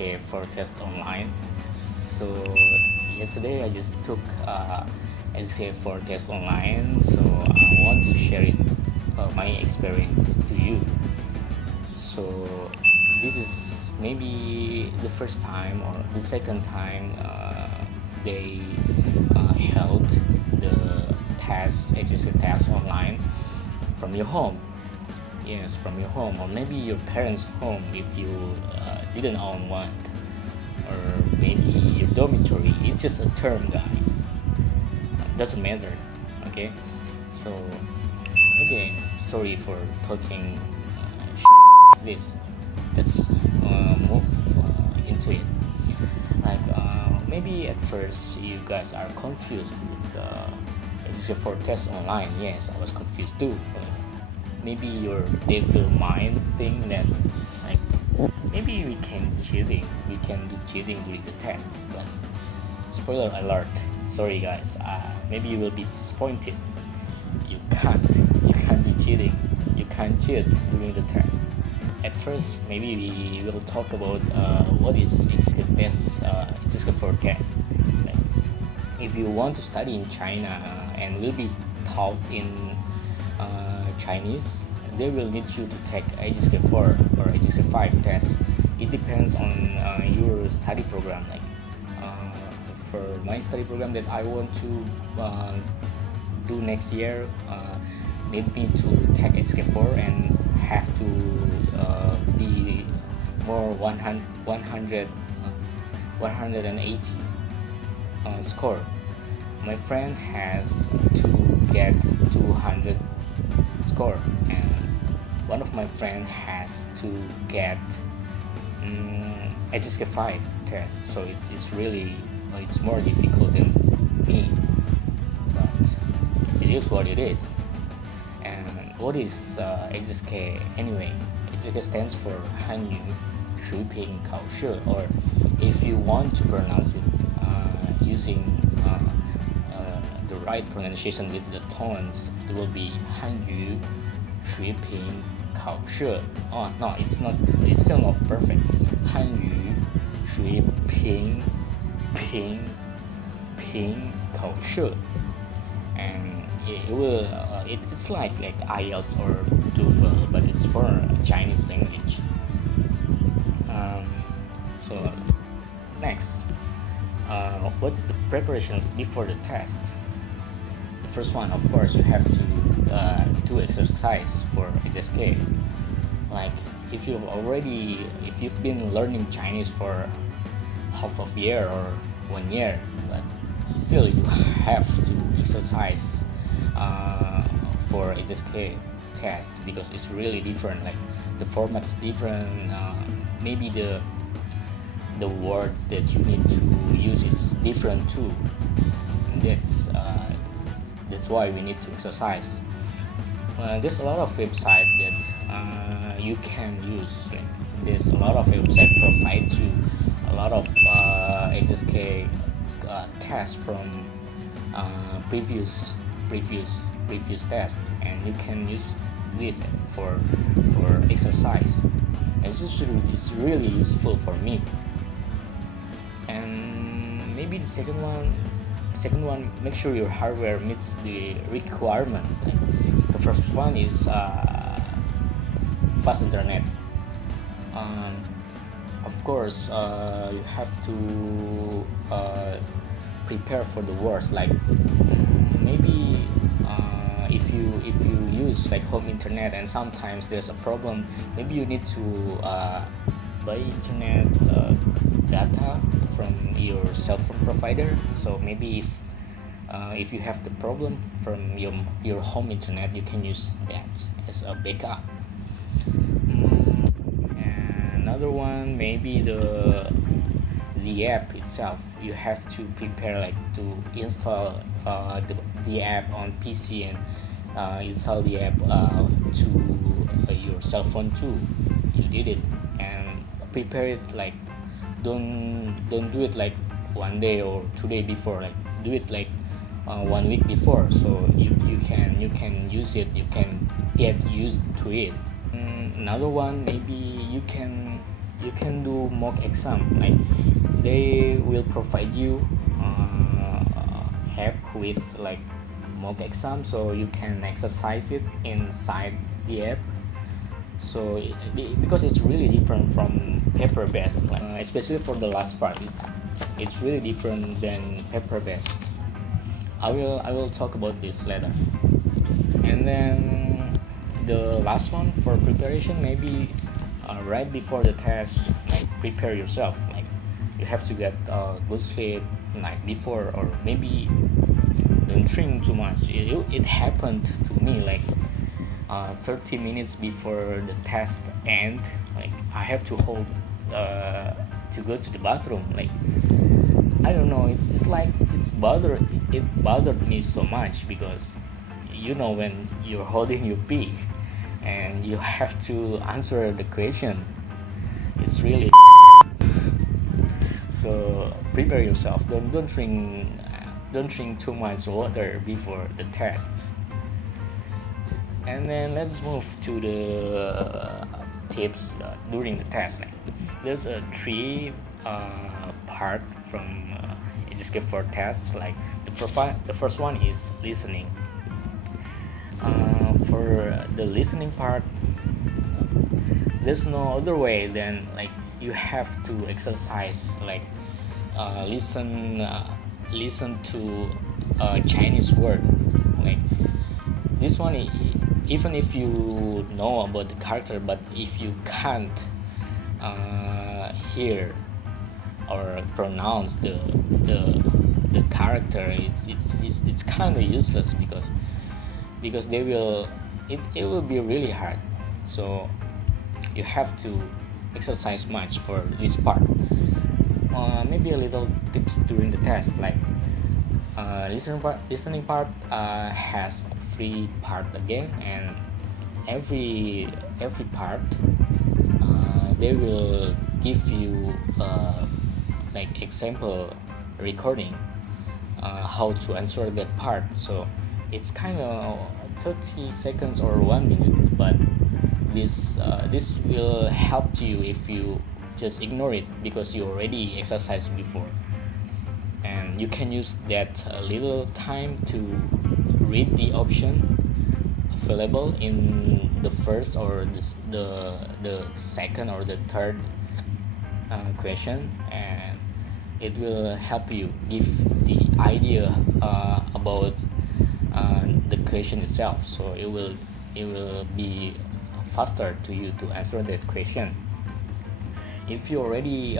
HSK for test online. So yesterday I just took HSK for test online, so I want to share it, my experience to you. So this is maybe the first time or the second time they held the test, HSK test online from your home. Yes, from your home, or maybe your parents' home if you didn't own one, or maybe your dormitory. It's just a term, guys. Doesn't matter. Okay, so okay, sorry for talking like this. Let's move into it. Like maybe at first you guys are confused with HSK for test online. Yes, I was confused too. Maybe your devil mind think that like maybe we can do cheating during the test, but spoiler alert, sorry guys, maybe you will be disappointed. You can't do cheating, you can't cheat during the test. At first, maybe we will talk about what is HSK test, HSK for test. Like, if you want to study in China and will be taught in Chinese, they will need you to take HSK 4 or HSK 5 test. It depends on your study program. Like for my study program that I want to do next year, need me to take HSK 4 and have to be more 180 score. My friend has to get 200 score, and one of my friend has to get HSK 5 test. So it's really it's more difficult than me, but it is what it is. And what is HSK anyway? HSK stands for Hanyu Shuiping Kaoshi, or if you want to pronounce it using the right pronunciation with the tones, it will be Hanyu Shuiping Kaoshi. Oh no, it's still not perfect. Hanyu Shuiping Kaoshi, and it will it's like IELTS or TOEFL, but it's for Chinese language. So next, what's the preparation before the test? The first one, of course, you have to do exercise for HSK. Like if you've been learning Chinese for half of year or 1 year, but still you have to exercise for HSK test because it's really different. Like the format is different. Maybe the words that you need to use is different too. That's why we need to exercise. There's a lot of websites that you can use. There's a lot of websites provide you a lot of HSK tests from previous tests, and you can use this for exercise. It's really useful for me. And maybe the second one, make sure your hardware meets the requirement. Like the first one is fast internet. Of course, you have to prepare for the worst. Like maybe if you use like home internet and sometimes there's a problem, maybe you need to buy internet data from your cell phone provider. So maybe if you have the problem from your home internet, you can use that as a backup. And another one, maybe the app itself. You have to prepare like to install the app on PC and install the app to your cell phone too. You did it, and prepare it like don't do it like 1 day or 2 days before. Like do it like 1 week before, so you can use it, you can get used to it. Another one, maybe you can you can do mock exam. Like they will provide you app with like mock exam, so you can exercise it inside the app. So because it's really different from paper based, like, especially for the last part, it's really different than paper based. I will talk about this later. And then the last one for preparation, maybe right before the test, like prepare yourself. Like you have to get good sleep night before, or maybe don't drink too much. It happened to me like 30 minutes before the test end. Like I have to hold to go to the bathroom. Like I don't know. It's like it bothered me so much, because when you're holding your pee and you have to answer the question, it's really so prepare yourself. Don't drink too much water before the test. And then let's move to the tips during the test. Like, there's a three part from HSK for test. Like the first one is listening. For the listening part, there's no other way than like you have to exercise, like listen to a Chinese word. Like this one, even if you know about the character, but if you can't hear or pronounce the character, it's kind of useless, because it will be really hard. So you have to exercise much for this part. Maybe a little tips during the test, like listening part has 3 part again, and every part they will give you like example recording how to answer that part. So it's kind of 30 seconds or 1 minute, but this will help you if you just ignore it, because you already exercised before, and you can use that little time to read the option available in the first or the second or the third question, and it will help you give the idea about the question itself. So it will be faster to you to answer that question. If you already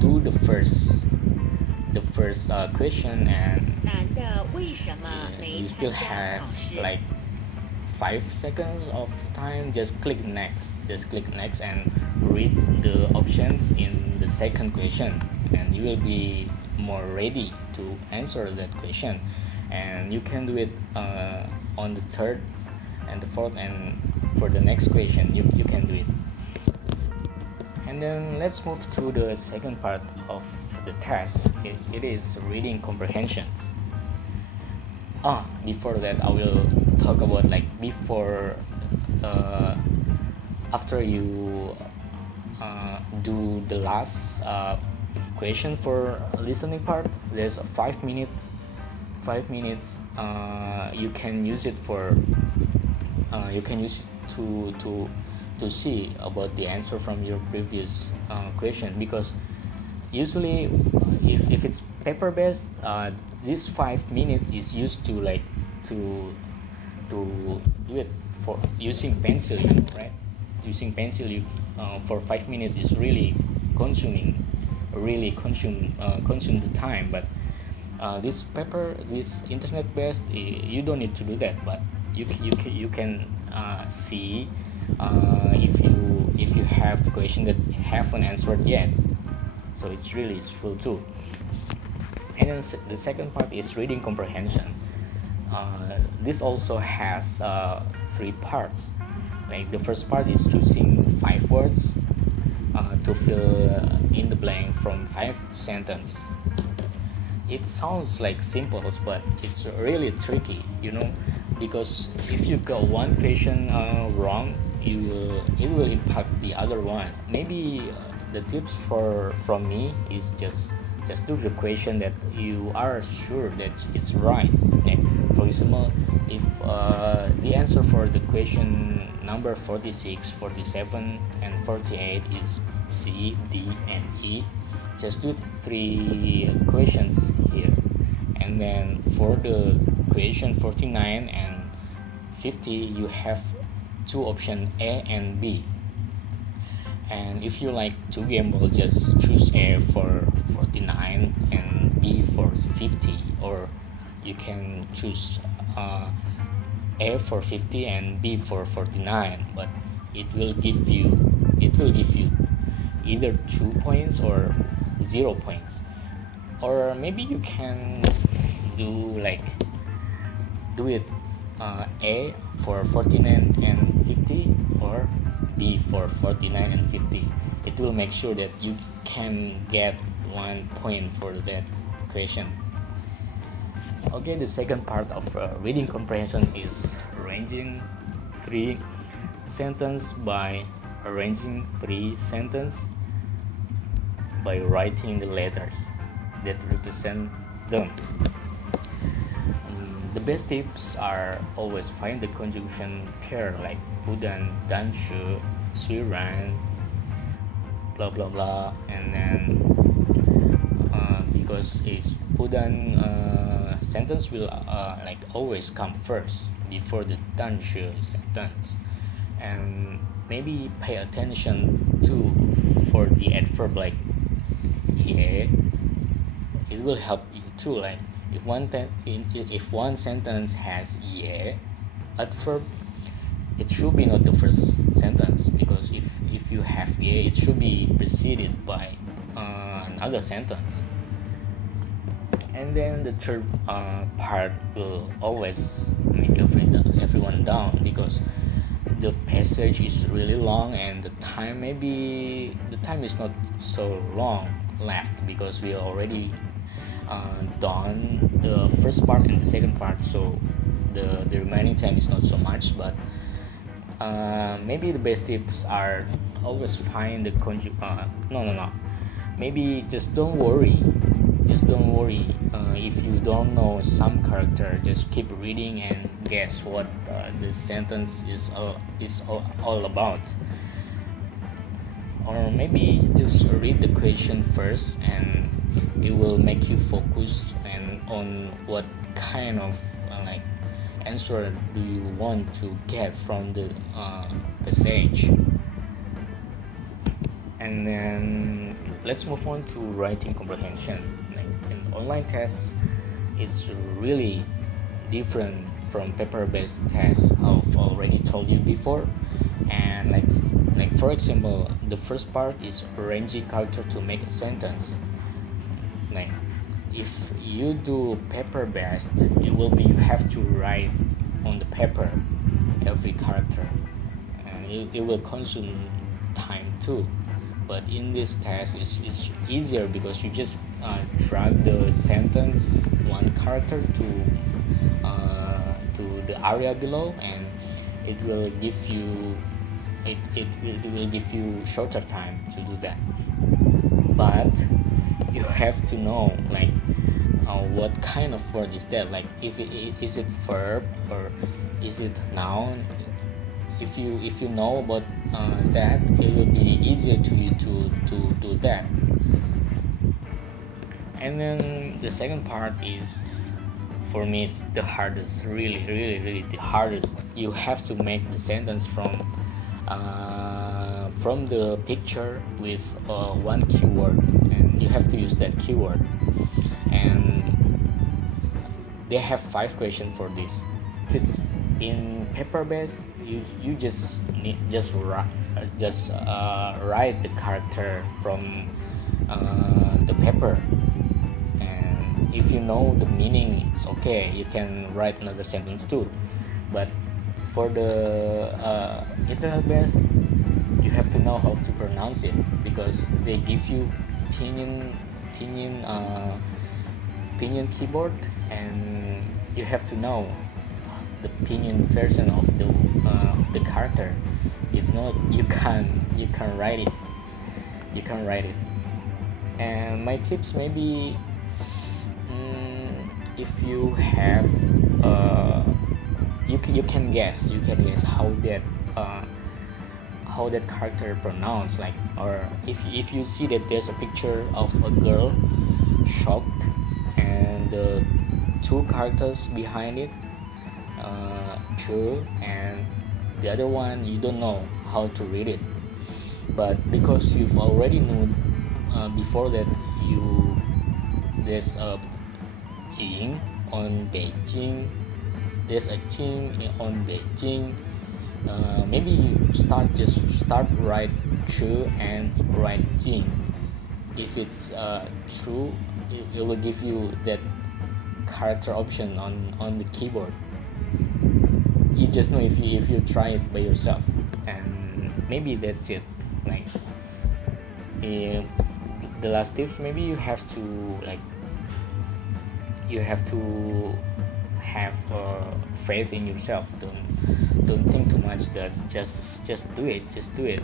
do the first question, and you still have like 5 seconds of time, just click next and read the options in the second question, and you will be more ready to answer that question. And you can do it on the third and the fourth, and for the next question you can do it. And then let's move to the second part of the test. It is reading comprehensions. Before that, I will talk about like before after you do the last question for listening part, there's 5 minutes. You can use it for to see about the answer from your previous question, because usually if it's paper based, this 5 minutes is used to like to do it for using pencil, right? Using pencil, you for 5 minutes is really consume the time. But this internet based, you don't need to do that, but you can see if you have question that haven't answered yet. So it's really useful too. And then the second part is reading comprehension. This also has 3 parts. Like the first part is choosing 5 words to fill in the blank from 5 sentences. It sounds like simple, but it's really tricky, because if you got one question wrong, it will impact the other one. Maybe the tips from me is just do the question that you are sure that it's right. Okay? For example, if the answer for the question number 46, 47, and 48 is C, D, and E, just do 3 questions here. And then for the question 49 and 50, you have 2 options, A and B. And if you like to gamble, just choose A for 49 and B for 50, or you can choose A for 50 and B for 49, but it will give you either 2 points or 0 points. Or maybe you can do it A for 49 and 50 or B for 49 and 50. It will make sure that you can get 1 point for that question. Okay, the second part of reading comprehension is arranging 3 sentences by arranging 3 sentences by writing the letters that represent them. The best tips are always find the conjunction pair like budan, danshu, suiran, blah blah blah, and then because it's budan sentence will always come first before the danshu sentence, and maybe pay attention to for the adverb like yeah. It will help you too, like if one sentence has yeah adverb, it should be not the first sentence, because if you have yeah, it should be preceded by another sentence. And then the third part will always make everyone down, because the passage is really long and the time is not so long left, because we already done the first part and the second part, so the remaining time is not so much. But maybe the best tips are always find the maybe just don't worry if you don't know some character. Just keep reading and guess what the sentence is all about. Or maybe just read the question first, and it will make you focus and on what kind of answer do you want to get from the passage. And then let's move on to writing comprehension. In online tests, it's really different from paper-based tests. I've already told you before. And like for example, the first part is arranging character to make a sentence. Like if you do paper-based, you have to write on the paper every character, and it will consume time too. But in this test, it's easier because you just drag the sentence one character to the area below, and it will give you shorter time to do that. But you have to know what kind of word is that, like is it verb or is it noun. If you know about that, it will be easier to you to do that. And then the second part is, for me, it's the hardest, really the hardest. You have to make the sentence from the picture with one keyword, and you have to use that keyword. And they have 5 questions for this. If it's in paper-based, you just write the character from the paper, and if you know the meaning, it's okay, you can write another sentence too. But for the internet-based, you have to know how to pronounce it, because they give you pinyin keyboard, and you have to know the pinyin version of the character. If not, you can't write it. you can write it. And my tips, maybe if you have you can guess how that character pronounced, like, or if you see that there's a picture of a girl shocked and the two characters behind it, Chu, and the other one, you don't know how to read it, but because you've already known before that there's a Jing on Beijing, there's a Jing on Beijing, maybe you start write Chu and write Jing. If it's true, it will give you that character option on the keyboard. You just know if you try it by yourself, and maybe that's it. Like, the last tips, maybe you have to have faith in yourself. Don't think too much. Just do it.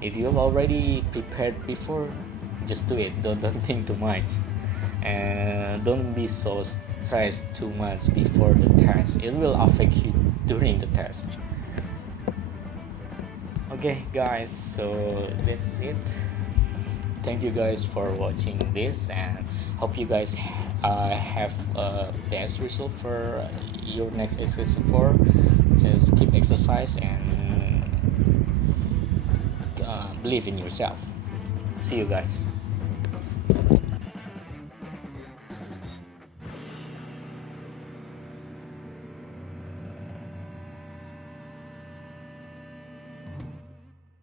If you have already prepared before, just do it. Don't think too much, and don't be so stressed too much before the test. It will affect you during the test. Okay guys, so that's it. Thank you guys for watching this, and hope you guys have best result for your next HSK4. Just keep exercise and believe in yourself. See you guys.